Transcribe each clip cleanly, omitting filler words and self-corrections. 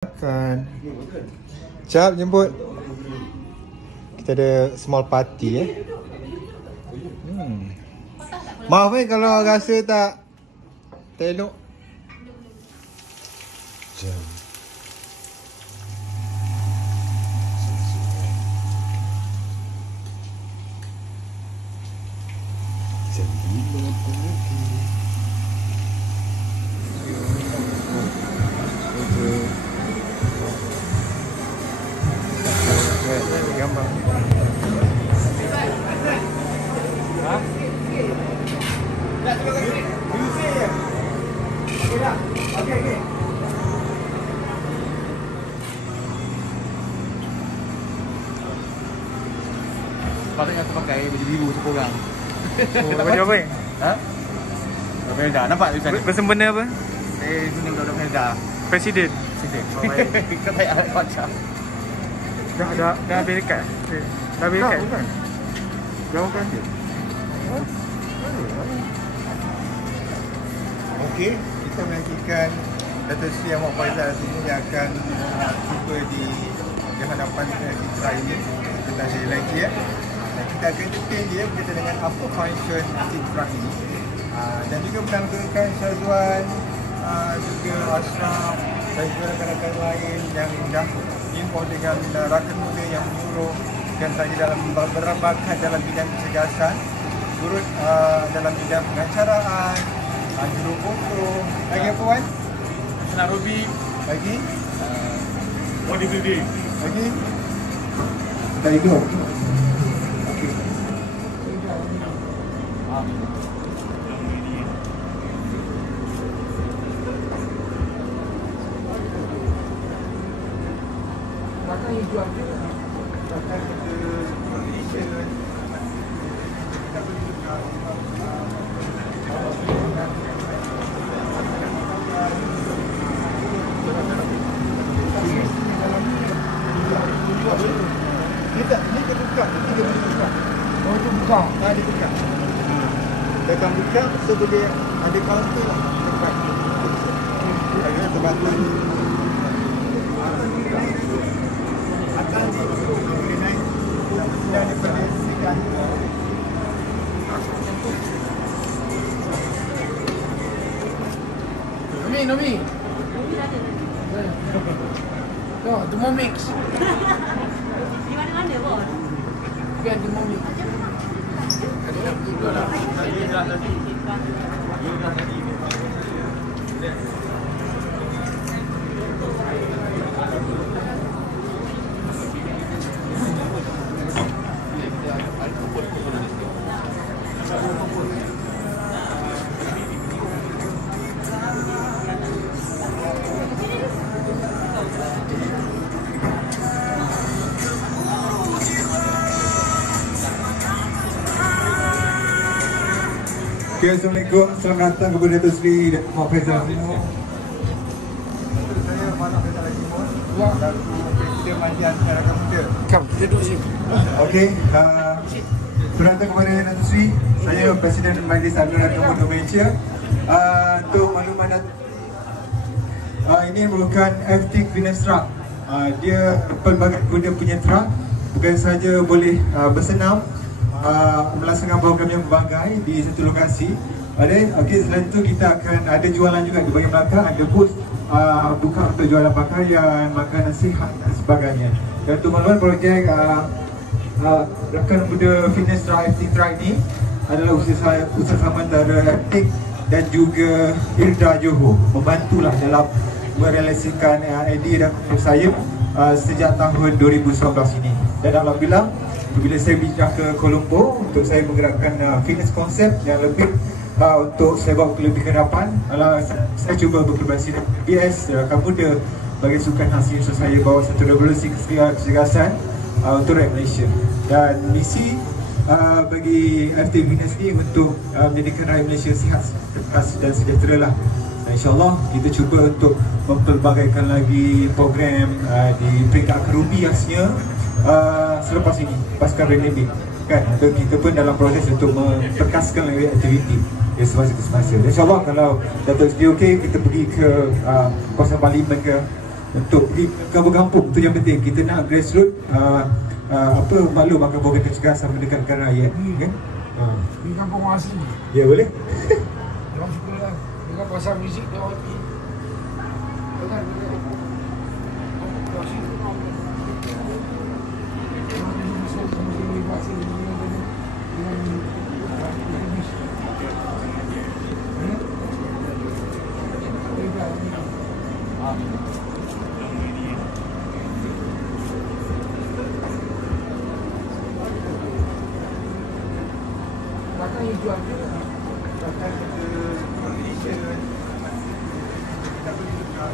Kan. Cap jemput. Kita ada small party Maaf kalau rasa tak elok. Jom. Jam 5 pagi. Gambar. Ha? Tak tolong sini. Music je. Okey dah. Okey. Sepatutnya tu pakai baju biru satu orang. Baju apa? Ha? Belda. Nampak tulisan ni? Bersempena apa? Sini kalau Belda. Presiden. Kita tak ada baca. Dah habis dekat? Dah habis dekat? Bukan. Jauhkan dia. Okey, kita menantikan Dato' Sri Ahmad Faizal sini yang akan tiba di hadapan Citra ini tentang hari lagi dan kita akan entertain dia berkaitan dengan apa function Citra ini dan juga menanggakan Syazwan, juga Ashraf dan juga rakan-rakan lain yang dah involved dengan rakan muda yang menyuruh dan saya dalam berbakat dalam bidang kecergasan, turut dalam bidang pengacaraan, juru foto, lagi apa Wan? Senang Ruby. Lagi? Bodybuilding. Lagi? Kita ikut. Makan yang jual dia. Makan condition. Ini dia buka. Oh itu buka. Dia buka. Datang buka, so boleh ada kaunter lah dekat. Ada terbatas. Akan boleh naik. Dan daripada sekian. Nomi. No, Thermomix. Di mana-mana bos? Biar Thermomix. Okay, Assalamualaikum. Selamat datang kepada Dato' Sri Ahmad Faizal semua. Saya Manak Faizal Azimur, selaku Presiden Majlis Rakan Muda. Kam, duduk sini. Okey, selamat datang kepada Dato' Sri. Saya Presiden Majlis Rakan Muda Malaysia. Untuk maklumat, ini merupakan FT Fitness Truck. Dia pelbagai guna punya truck, bukan saja boleh bersenam, melaksanakan program yang berbagai di satu lokasi. Okey, selain itu kita akan ada jualan juga di bahagian belakang, ada booth buka untuk jualan pakaian, makanan sihat dan sebagainya. Dan untuk makluman, projek Rakan Muda Fitness Drive ini adalah usaha antara Aptik dan juga Irda Johor, membantulah dalam merealisasikan idea dan konsep saya sejak tahun 2019 ini. Dan alhamdulillah, bila saya bijak ke Kuala Lumpur untuk saya menggerakkan fitness konsep yang lebih untuk saya bawa ke lebih ke hadapan, saya cuba berkolaborasi dengan BS Rakan Muda bagi sukan hasil usaha saya bawa satu revolusi kecergasan untuk rakyat Malaysia. Dan misi bagi FT Fitness ni untuk menjadikan rakyat Malaysia sihat, cerdas dan sejahtera lah. InsyaAllah kita cuba untuk mempelbagaikan lagi program di peringkat kerubiasnya selepas ini, pasca pandemik kan. Dan kita pun dalam proses untuk memperkaskan lagi aktiviti semasa. InsyaAllah kalau Dato' Sri okey, kita pergi ke kawasan Parlimen ke untuk pergi kampung-kampung. Itu yang penting, kita nak grassroots maklum akan program kecergasan mendekatkan rakyat kan. Di kampung asli. Ya boleh. Orang suka lah. Dengan pasal muzik dia orang pergi. Bukan. Takkan you jual ke? Takkan kita Malaysia kita boleh tukar.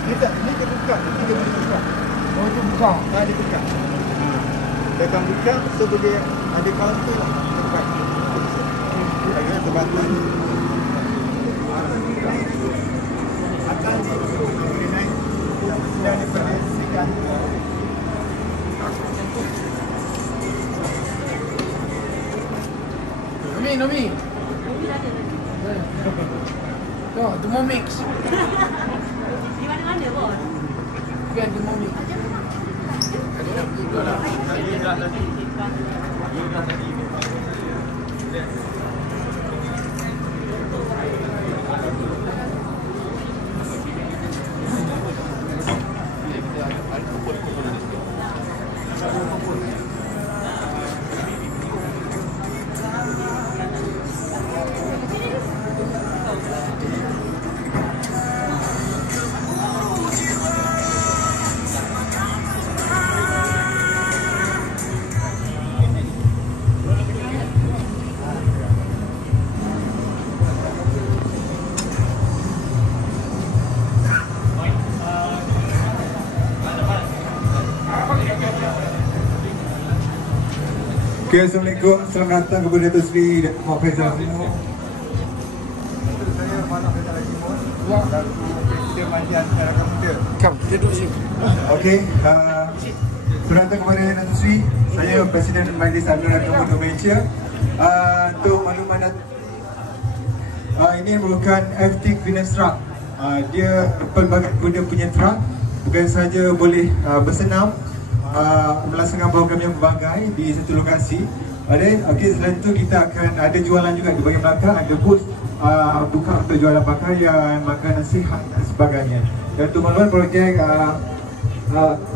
Ini kita buka, kita boleh buka. Oh itu buka. Dia buka. Dia akan buka, so boleh ada kaunter lah. Buka. Agak terbantu. Akan boleh naik dan daripada sekian. Nomi. Mobil ada tadi. Oh, tu mau mix. Di mana-mana bos. Kan tu mau mix. Okay, Assalamualaikum. Selamat datang kepada Datuk Seri Mak Faizal semua. Saya Manak Faizal Timur. Lalu Presiden Majlis Masyarakat Muda. Kam, kita duduk sini. Okey, selamat datang kepada Datuk Seri. Saya Presiden Majlis Masyarakat Muda Malaysia. Untuk maklumat, ini merupakan FT Finance Truck. Dia pelbagai guna punya truck. Bukan sahaja boleh bersenam, melaksanakan program yang berbagai di satu lokasi. Okey, selain itu kita akan ada jualan juga di bahagian belakang, ada booth buka untuk jualan pakaian, makanan sihat dan sebagainya. Dan untuk makluman projek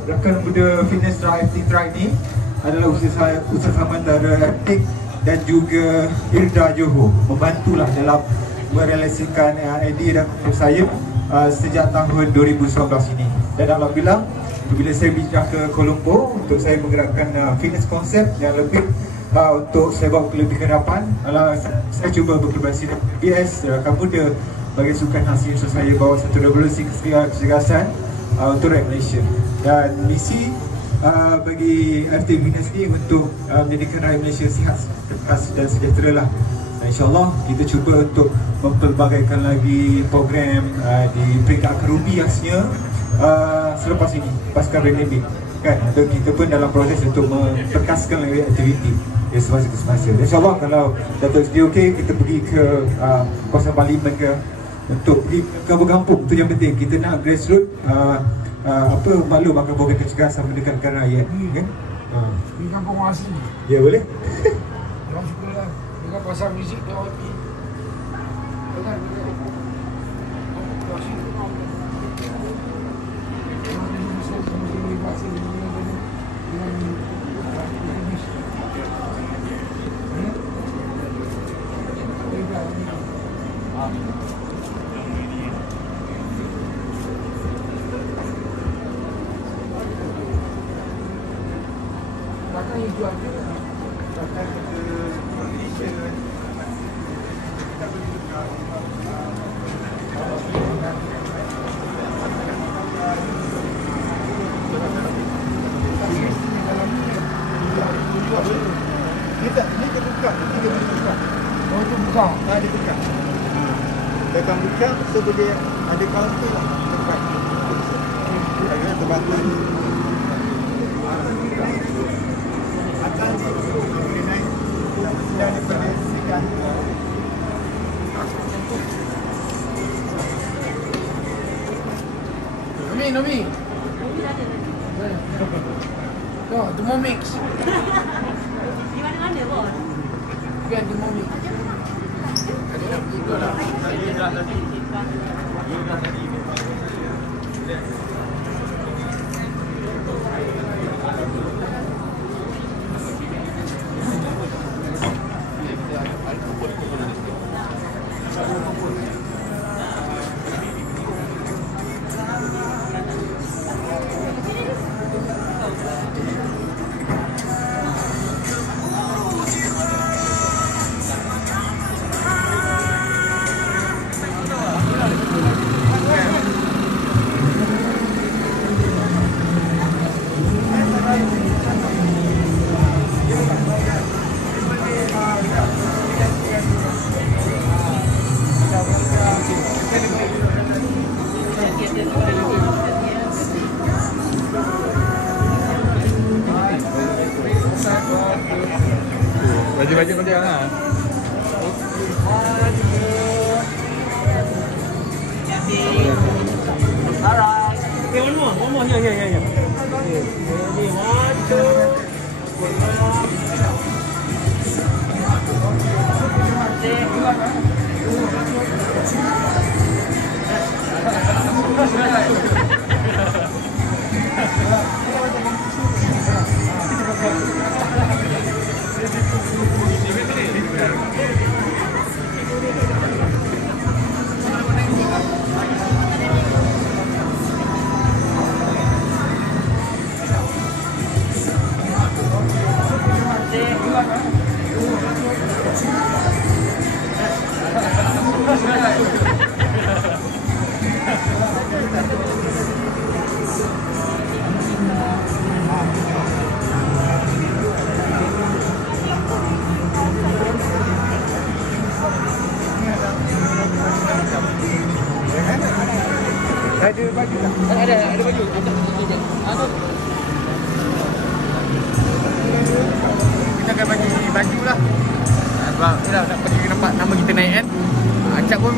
rakan muda Finance Drive Track ni adalah usaha antara Aptik dan juga Irda Johor, membantulah dalam merealisasikan idea dan konsep saya sejak tahun 2019 ini. Dan alhamdulillah, bila saya bijak ke Kuala Lumpur untuk saya menggerakkan fitness konsep yang lebih untuk saya bawa ke lebih ke hadapan, saya cuba berkolaborasi dengan BS rakan muda bagi sukan hasil untuk saya bawa satu revolusi kecergasan untuk rakyat Malaysia. Dan misi bagi FT Fitness ni untuk menjadikan rakyat Malaysia sihat, tegas dan sejahtera lah. InsyaAllah kita cuba untuk mempelbagaikan lagi program di peringkat kerubi khasnya selepas ini, pasca pandemik kan. Untuk kita pun dalam proses untuk memperkaskan lagi aktiviti ya, semasa. InsyaAllah kalau Datuk Seri okey, kita pergi ke kawasan Parlimen ke, untuk pergi ke kampung-kampung. Itu yang penting, kita nak grassroots maklum akan program kecergasan mendekatkan rakyat kan. Di kampung asli. Ya boleh. Orang suka lah. Dengan pasal muzik dia orang pergi. Bukan. Takkan you jual ke? Takkan kita Malaysia kita boleh tukar. Ini kita buka, kita boleh buka. Oh itu buka. Dia buka. Dia akan buka, so boleh ada kaunter lah. Buka. Agak terbantu. Akan Nomi. Mobil ada tadi. Tengok, Thermomix. Di mana-mana bos. Kan Thermomix. Baju-baju penting lah. Alright. Okay, one more. Here. Ready, 1, 2. Ada baju tak? Ada baju. Kita akan bagi baju lah. Sebab dah nak pergi nampak nama kita naik kan. Acap pun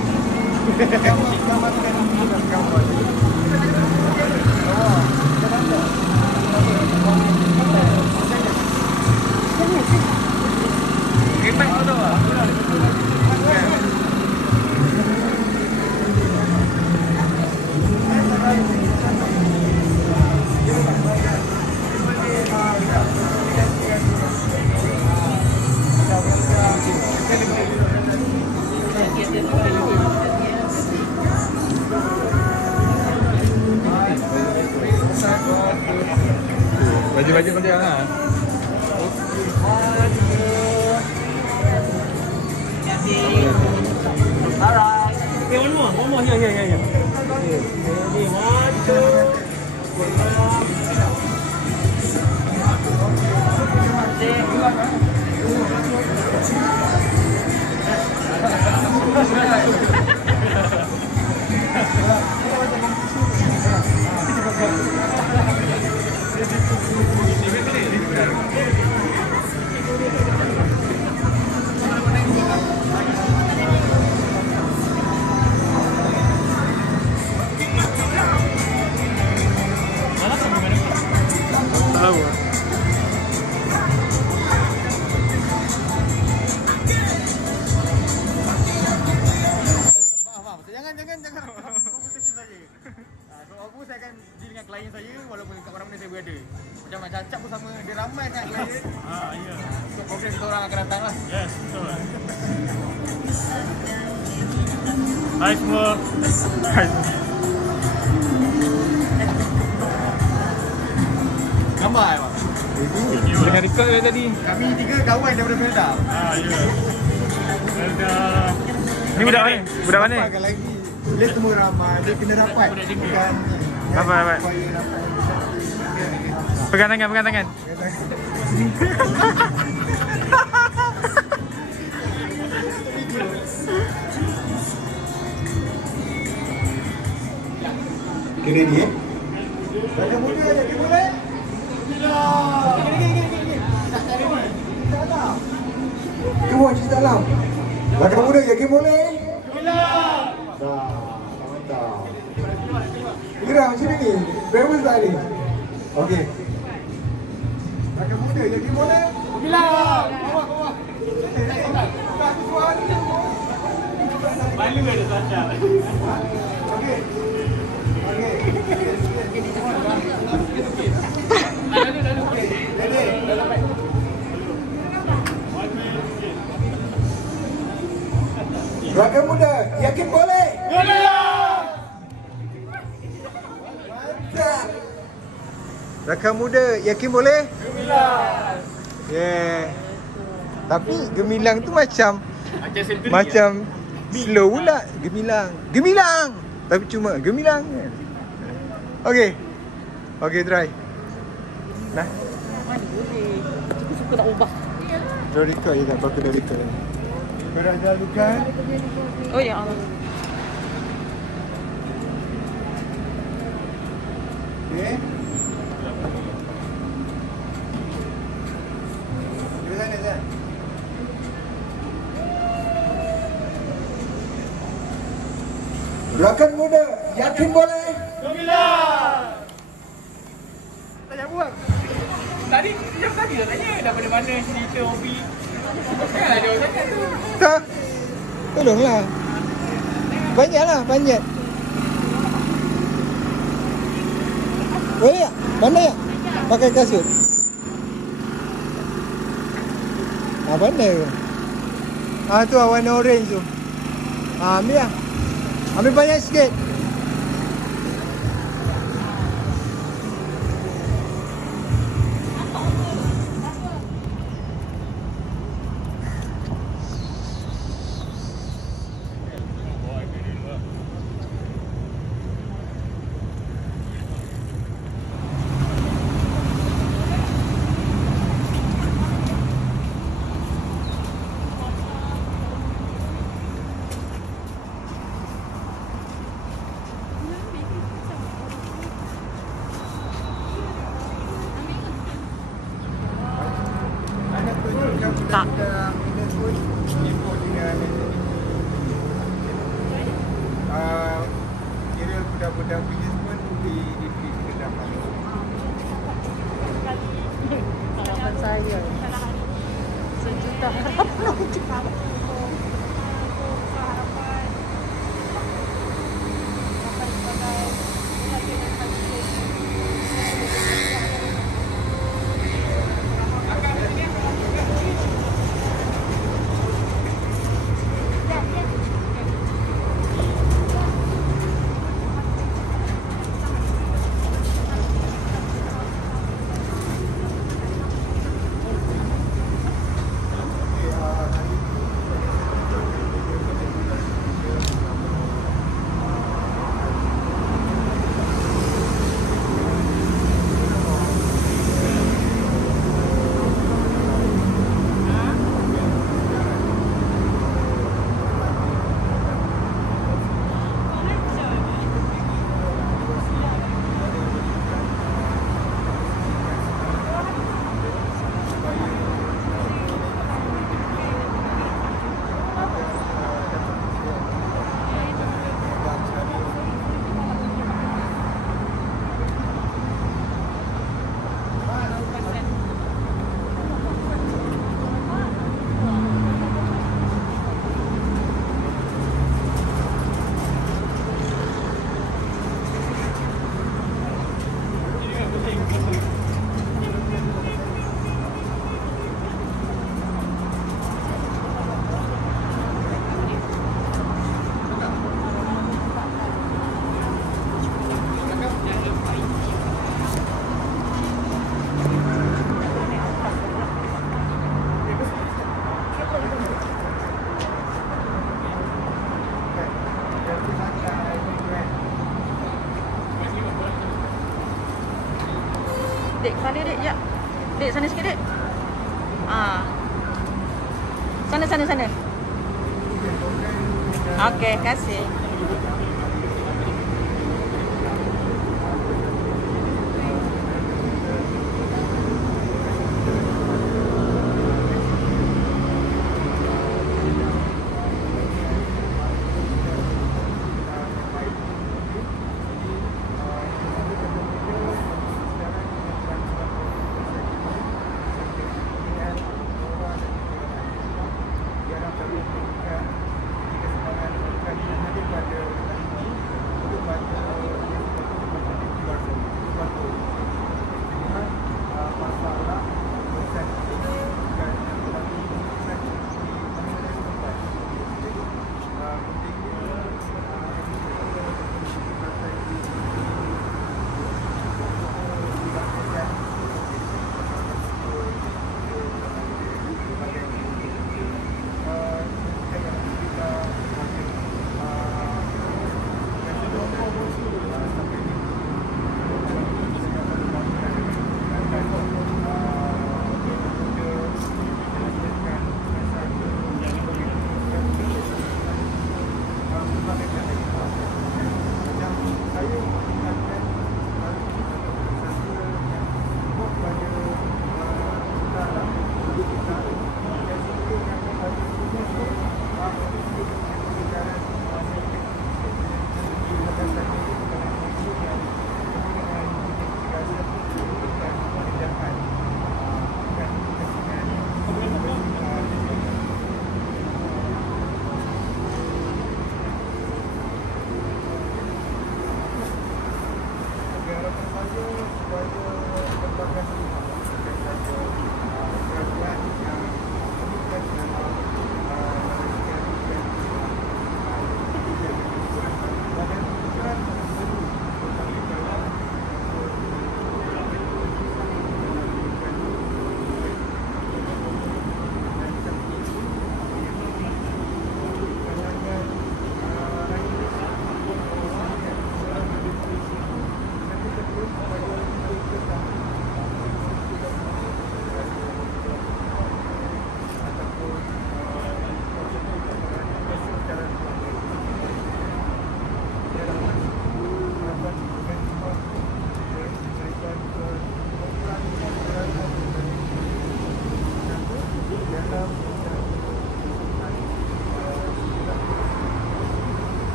Remat tu tau lah. Baju-baju penting lah. Alright. Okay, one more. Here. Ready, 1, Tahu. Maaf. Jangan. Kau putusin saya. Kalau aku saya akan deal dengan klien saya walaupun kat mana-mana saya berada. Macam nak cacap pun sama. Dia ramai sangat klien. Ya. So progress kita orang akan datang lah. Yes, betul. Hai semua. Gambar Pak. Dengan record tadi. Kami 3 kawan daripada Felda. Ya. Felda. Ni budak mana? Budak mana? Rapat lagi. Dia semua ramai. Dia kena rapat. Bukan Rapat. Pegang tangan. Kena ni Ada muda. Gini. Tak ready. come on, cerita dalam. Rakan muda, yakin boleh? Dah, mantap. Kira macam ni, famous tak ni? Okey. Rakan muda, yakin boleh? Bawah. Malu ada Sasha. Okey. Rakan muda, yakin boleh? Mantap. Rakan muda, yakin boleh? Yeah. Tapi gemilang tu macam slow pula. Gemilang. Tapi cuma gemilang. Okey. Okey, try. Nah. Mana boleh. Aku suka nak ubah. Dah record je tak? Aku dah record. Kau dah jalukan? Oh ya Allah. Okey. Di sana Zan. Rakan muda, yakin boleh? Tak buat. Tadi dah tanya daripada mana cerita hobi. Janganlah jauh sangat tu. Tak. Tolonglah. Banyaklah, banyak. Boleh tak? Pandai tak? Pakai kasut. Pandai ke? Tu warna orange tu. Ambil lah. Ambil banyak sikit. Tak. Kira budak-budak punya pun di kedai kami. Harapan saya. Sejuta harapan. Dek, sana dek, jap. Dek, sana sikit dek. Sana. Okey, kasih.